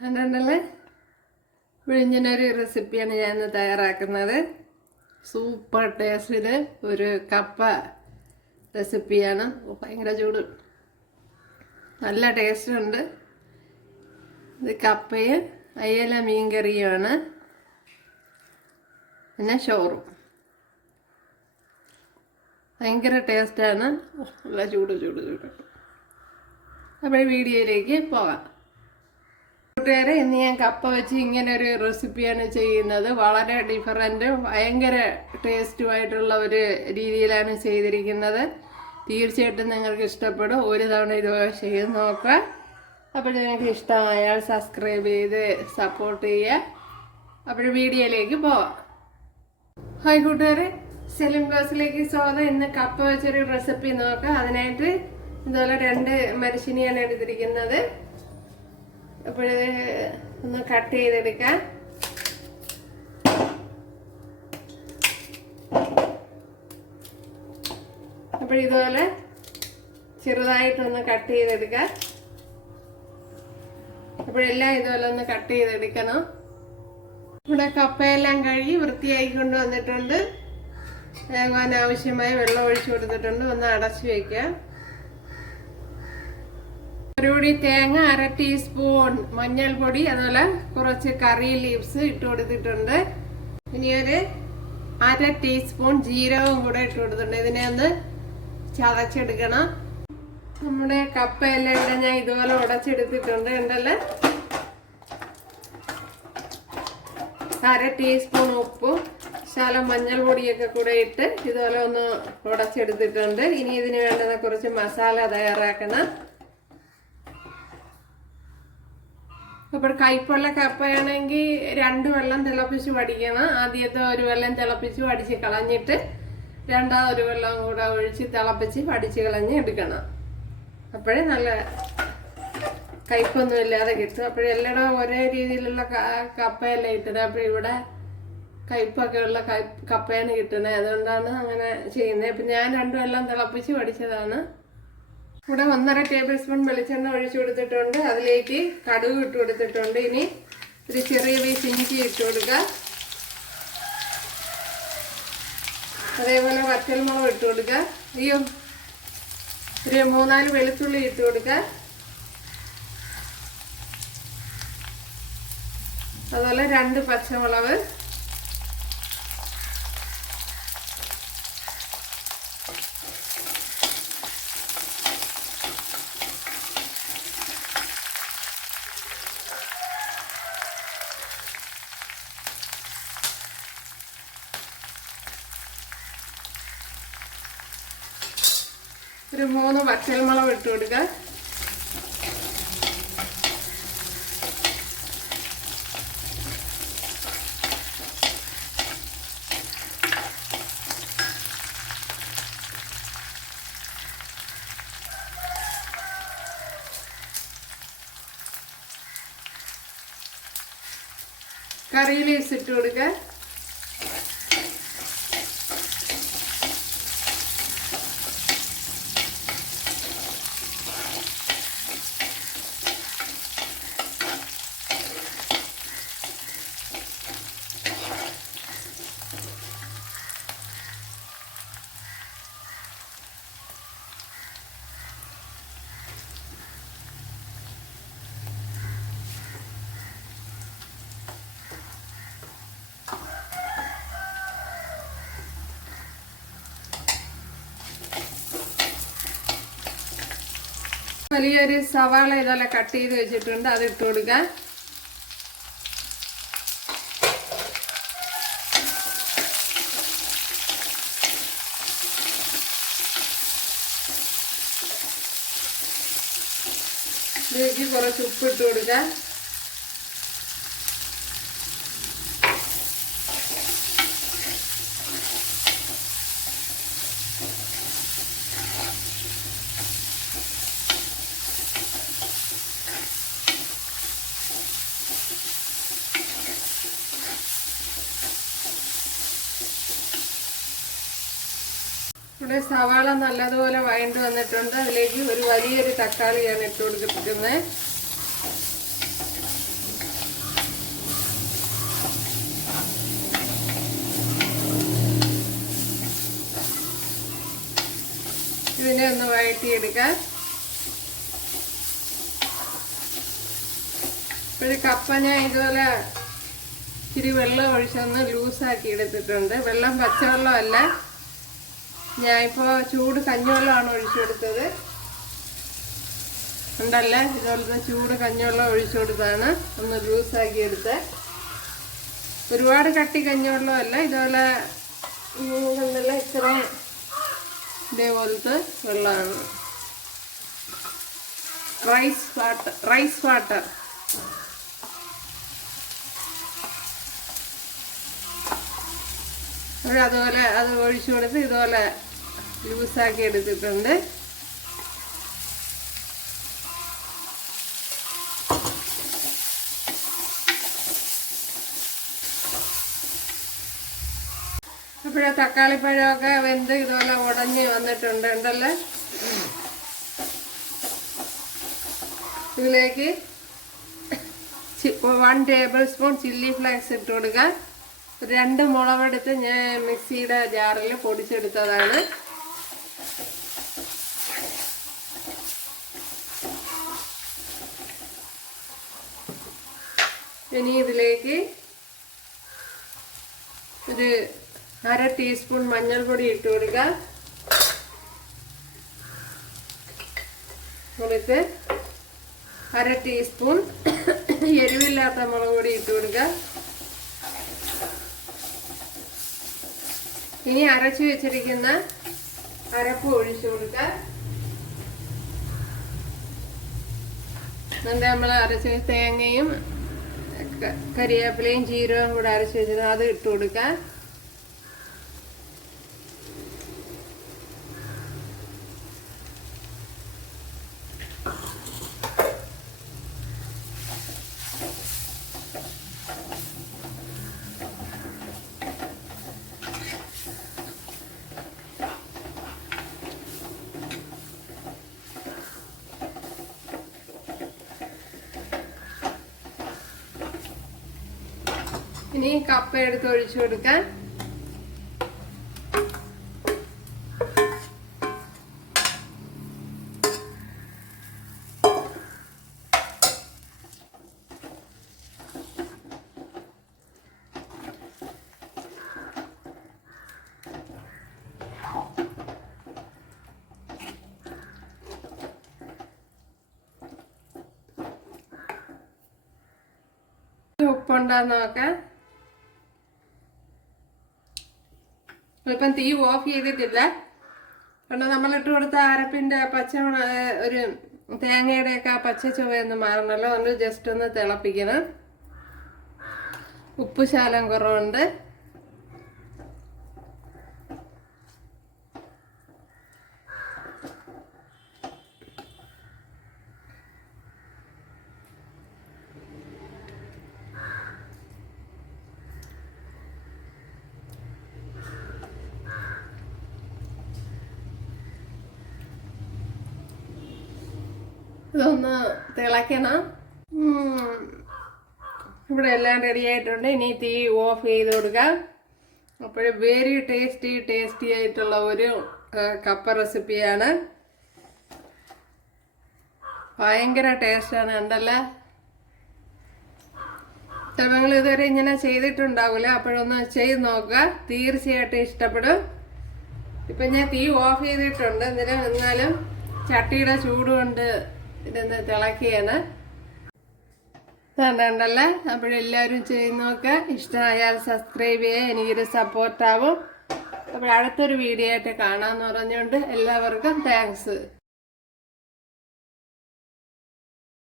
അതുകൊണ്ടുള്ള വിഴിഞ്ഞനൊരു റെസിപ്പിയാണ് ഞാൻ ഇന്ന് തയ്യാറാക്കുന്നത്. സൂപ്പർ ടേസ്റ്റിൽ ഒരു കപ്പ റെസിപ്പിയാണ്. ഭയങ്കര ചൂട്, നല്ല ടേസ്റ്റ് ഉണ്ട്. ഇത് കപ്പയും അയല മീൻകറിയുമാണ്, പിന്നെ ചോറും. ഭയങ്കര ടേസ്റ്റാണ്. നല്ല ചൂട്. അപ്പോൾ വീഡിയോയിലേക്ക് പോകാം. കൂട്ടുകാരെ, ഇന്ന് ഞാൻ കപ്പ വെച്ച് ഇങ്ങനെ ഒരു റെസിപ്പിയാണ് ചെയ്യുന്നത്. വളരെ ഡിഫറൻറ്റ്, ഭയങ്കര ടേസ്റ്റുമായിട്ടുള്ള ഒരു രീതിയിലാണ് ചെയ്തിരിക്കുന്നത്. തീർച്ചയായിട്ടും നിങ്ങൾക്ക് ഇഷ്ടപ്പെടും. ഒരു തവണ ഇത് ചെയ്ത് നോക്കുക. അപ്പോൾ നിങ്ങൾക്ക് ഇഷ്ടമായാൽ സബ്സ്ക്രൈബ് ചെയ്ത് സപ്പോർട്ട് ചെയ്യുക. അപ്പോൾ വീഡിയോയിലേക്ക് പോവാം. ഹായ് കൂട്ടുകാരെ, സെലിം ക്ലാസ്സിലേക്ക് സ്വാഗതം. ഇന്ന് കപ്പ വെച്ചൊരു റെസിപ്പി നോക്കാം. അതിനായിട്ട് ഇതുപോലെ 2 മരച്ചീനിയാണ് എടുത്തിരിക്കുന്നത്. അപ്പോൾ ഒന്ന് കട്ട് ചെയ്തെടുക്കാം. അപ്പോൾ ഇതുപോലെ ചെറുതായിട്ടൊന്ന് കട്ട് ചെയ്തെടുക്കാം. അപ്പോഴെല്ലാം ഇതുപോലെ ഒന്ന് കട്ട് ചെയ്തെടുക്കണം. ഇവിടെ കപ്പയെല്ലാം കഴുകി വൃത്തിയായി കൊണ്ടുവന്നിട്ടുണ്ട്. വേകാൻ ആവശ്യമായ വെള്ളം ഒഴിച്ചു കൊടുത്തിട്ടുണ്ട്. ഒന്ന് അടച്ചു വയ്ക്കാം. ഒരു പിടി തേങ്ങ, 1/2 ടീസ്പൂൺ മഞ്ഞൾപ്പൊടി, അതുപോലെ കുറച്ച് കറി ലീവ്സ് ഇട്ട് കൊടുത്തിട്ടുണ്ട്. ഇനി ഒരു 1/2 ടീസ്പൂൺ ജീരകവും കൂടെ ഇട്ട് കൊടുത്തിട്ടുണ്ട്. ഇതിനെ ഒന്ന് ചതച്ചെടുക്കണം. നമ്മുടെ കപ്പയെല്ലാം ഇവിടെ ഞാൻ ഇതുപോലെ ഉടച്ചെടുത്തിട്ടുണ്ട്. ഉണ്ടല്ലേ, 1/2 ടീസ്പൂൺ ഉപ്പും ശകലം മഞ്ഞൾപ്പൊടിയൊക്കെ കൂടെ ഇട്ട് ഇതുപോലെ ഒന്ന് ഉടച്ചെടുത്തിട്ടുണ്ട്. ഇനി ഇതിന് വേണ്ടുന്ന കുറച്ച് മസാല തയ്യാറാക്കണം. അപ്പോൾ കയ്പുള്ള കപ്പയാണെങ്കിൽ 2 വെള്ളം തിളപ്പിച്ച് വടിക്കണം. ആദ്യത്തെ ഒരു വെള്ളം തിളപ്പിച്ച് വടിച്ച് കളഞ്ഞിട്ട് രണ്ടാമതൊരു വെള്ളം കൂടെ ഒഴിച്ച് തിളപ്പിച്ച് വടിച്ച് കളഞ്ഞ് എടുക്കണം. അപ്പോഴേ നല്ല കയ്പൊന്നും ഇല്ലാതെ കിട്ടും. അപ്പോഴെല്ലാം ഒരേ രീതിയിലുള്ള കപ്പയല്ലേ കിട്ടുന്നത്. അപ്പോൾ ഇവിടെ കയ്പൊക്കെ ഉള്ള കപ്പയാണ് കിട്ടുന്നത്. അതുകൊണ്ടാണ് അങ്ങനെ ചെയ്യുന്നത്. അപ്പം ഞാൻ 2 വെള്ളം തിളപ്പിച്ച് വടിച്ചതാണ്. ഇവിടെ 1.5 ടേബിൾ സ്പൂൺ വെളിച്ചെണ്ണ ഒഴിച്ചു കൊടുത്തിട്ടുണ്ട്. അതിലേക്ക് കടുക് ഇട്ട് കൊടുത്തിട്ടുണ്ട്. ഇനി ഒരു ചെറിയ പീസ് ഇഞ്ചി ഇട്ട് കൊടുക്കുക. അതേപോലെ വറ്റൽമുളക് ഇട്ട് കൊടുക്കുക. ഒരു 3-4 വെളുത്തുള്ളി ഇട്ട് കൊടുക്കുക. അതുപോലെ 2 പച്ചമുളക്, ഒരു 3 വറ്റൽമുളക് ഇട്ട് കൊടുക്കുക. കറി ലീവ്സ് ഇട്ട് കൊടുക്കുക. വലിയൊരു സവാള ഇതുപോലെ കട്ട് ചെയ്ത് വെച്ചിട്ടുണ്ട്. അത് ഇട്ട് കൊടുക്കുക. ഇതിലേക്ക് കുറച്ച് ഉപ്പ് ഇട്ട് കൊടുക്കുക. ഇവിടെ സവാള നല്ലതുപോലെ വഴണ്ട് വന്നിട്ടുണ്ട്. അതിലേക്ക് ഒരു വലിയൊരു തക്കാളിയാണ് ഇട്ട് കൊടുത്തിരിക്കുന്നത്. ഇതിനെ ഒന്ന് വഴറ്റിയെടുക്കാം. ഇപ്പോഴ് കപ്പ ഞാൻ ഇതുപോലെ ഇച്ചിരി വെള്ളം ഒഴിച്ചൊന്ന് ലൂസാക്കി എടുത്തിട്ടുണ്ട്. വെള്ളം പച്ചവെള്ളമല്ല, ഞാനിപ്പോൾ ചൂട് കഞ്ഞിവെള്ളമാണ് ഒഴിച്ചെടുത്തത്. ഉണ്ടല്ലേ, ഇതുപോലത്തെ ചൂട് കഞ്ഞിവെള്ളം ഒഴിച്ചു കൊടുത്താണ് ഒന്ന് ലൂസാക്കി എടുത്ത്. ഒരുപാട് കട്ടി കഞ്ഞിവെള്ളമല്ല, ഇതുപോലെ കണ്ടല്ല ഇത്രയും ഇതേപോലത്തെ വെള്ളമാണ്. Rice water. അതുപോലെ അത് ഒഴിച്ചു കൊടുത്ത് ഇതുപോലെ ലൂസാക്കി എടുത്തിട്ടുണ്ട്. അപ്പോഴേ തക്കാളിപ്പഴമൊക്കെ വെന്ത് ഇതുപോലെ ഉടഞ്ഞ് വന്നിട്ടുണ്ട് ഉണ്ടല്ലേ. ഇതിലേക്ക് 1 ടേബിൾ സ്പൂൺ ചില്ലി ഫ്ലേക്സ് ഇട്ട് കൊടുക്കാം. 2 മുളകെടുത്ത് ഞാൻ മിക്സിയുടെ ജാറിൽ പൊടിച്ചെടുത്തതാണ്. ഇനി ഇതിലേക്ക് ഒരു 1/2 ടീസ്പൂൺ മഞ്ഞൾപ്പൊടി ഇട്ട് കൊടുക്കാം. കൊടുത്ത് 1/2 ടീസ്പൂൺ എരിവില്ലാത്ത മുളക് പൊടി ഇട്ട് കൊടുക്കാം. ഇനി അരച്ചു വെച്ചിരിക്കുന്ന അരപ്പ് ഒഴിച്ചു കൊടുക്കാം. എന്നിട്ട് നമ്മൾ അരച്ച് തേങ്ങയും കരിവേപ്പിലയും ജീരകവും കൂടെ അരച്ച് വെച്ചത് അത് ഇട്ട് കൊടുക്കാം. ഇനി കപ്പ എടുത്ത് ഒഴിച്ചു കൊടുക്കാൻ. ഉപ്പുണ്ടാന്ന് നോക്കാം. ഇപ്പം തീ ഓഫ് ചെയ്തിട്ടില്ല. കാരണം നമ്മളിട്ട് കൊടുത്ത അരപ്പിൻ്റെ ഒരു തേങ്ങയുടെയൊക്കെ ആ പച്ച ചുവയൊന്ന് മാറണമല്ലോ, അതുകൊണ്ട് ജസ്റ്റ് ഒന്ന് തിളപ്പിക്കണം. ഉപ്പ് ശകലം കുറവുണ്ട്. ഇതൊന്ന് തിളയ്ക്കണം. ഇവിടെ എല്ലാം റെഡി ആയിട്ടുണ്ട്. ഇനി തീ ഓഫ് ചെയ്ത് കൊടുക്കാം. അപ്പോൾ വെരി ടേസ്റ്റി ആയിട്ടുള്ള ഒരു കപ്പ റെസിപ്പിയാണ്. ഭയങ്കര ടേസ്റ്റാണ് ഉണ്ടല്ലേ. ചിലപ്പോൾ ഇതുവരെ ഇങ്ങനെ ചെയ്തിട്ടുണ്ടാവില്ല, അപ്പോഴൊന്ന് ചെയ്ത് നോക്കുക, തീർച്ചയായിട്ടും ഇഷ്ടപ്പെടും. ഇപ്പം ഞാൻ തീ ഓഫ് ചെയ്തിട്ടുണ്ട്. എന്നാലും ചട്ടിയുടെ ചൂട് കൊണ്ട് ഇതൊന്ന് തിളക്കിയാണ് ഉണ്ടല്ലേ. അപ്പോഴെല്ലാവരും ചെയ്ത് നോക്കുക. ഇഷ്ടമായാൽ സബ്സ്ക്രൈബ് ചെയ്യുക, എനിക്കൊരു സപ്പോർട്ടാവും. അപ്പോൾ അടുത്തൊരു വീഡിയോ ആയിട്ട് കാണാമെന്ന് പറഞ്ഞുകൊണ്ട് എല്ലാവർക്കും താങ്ക്സ്.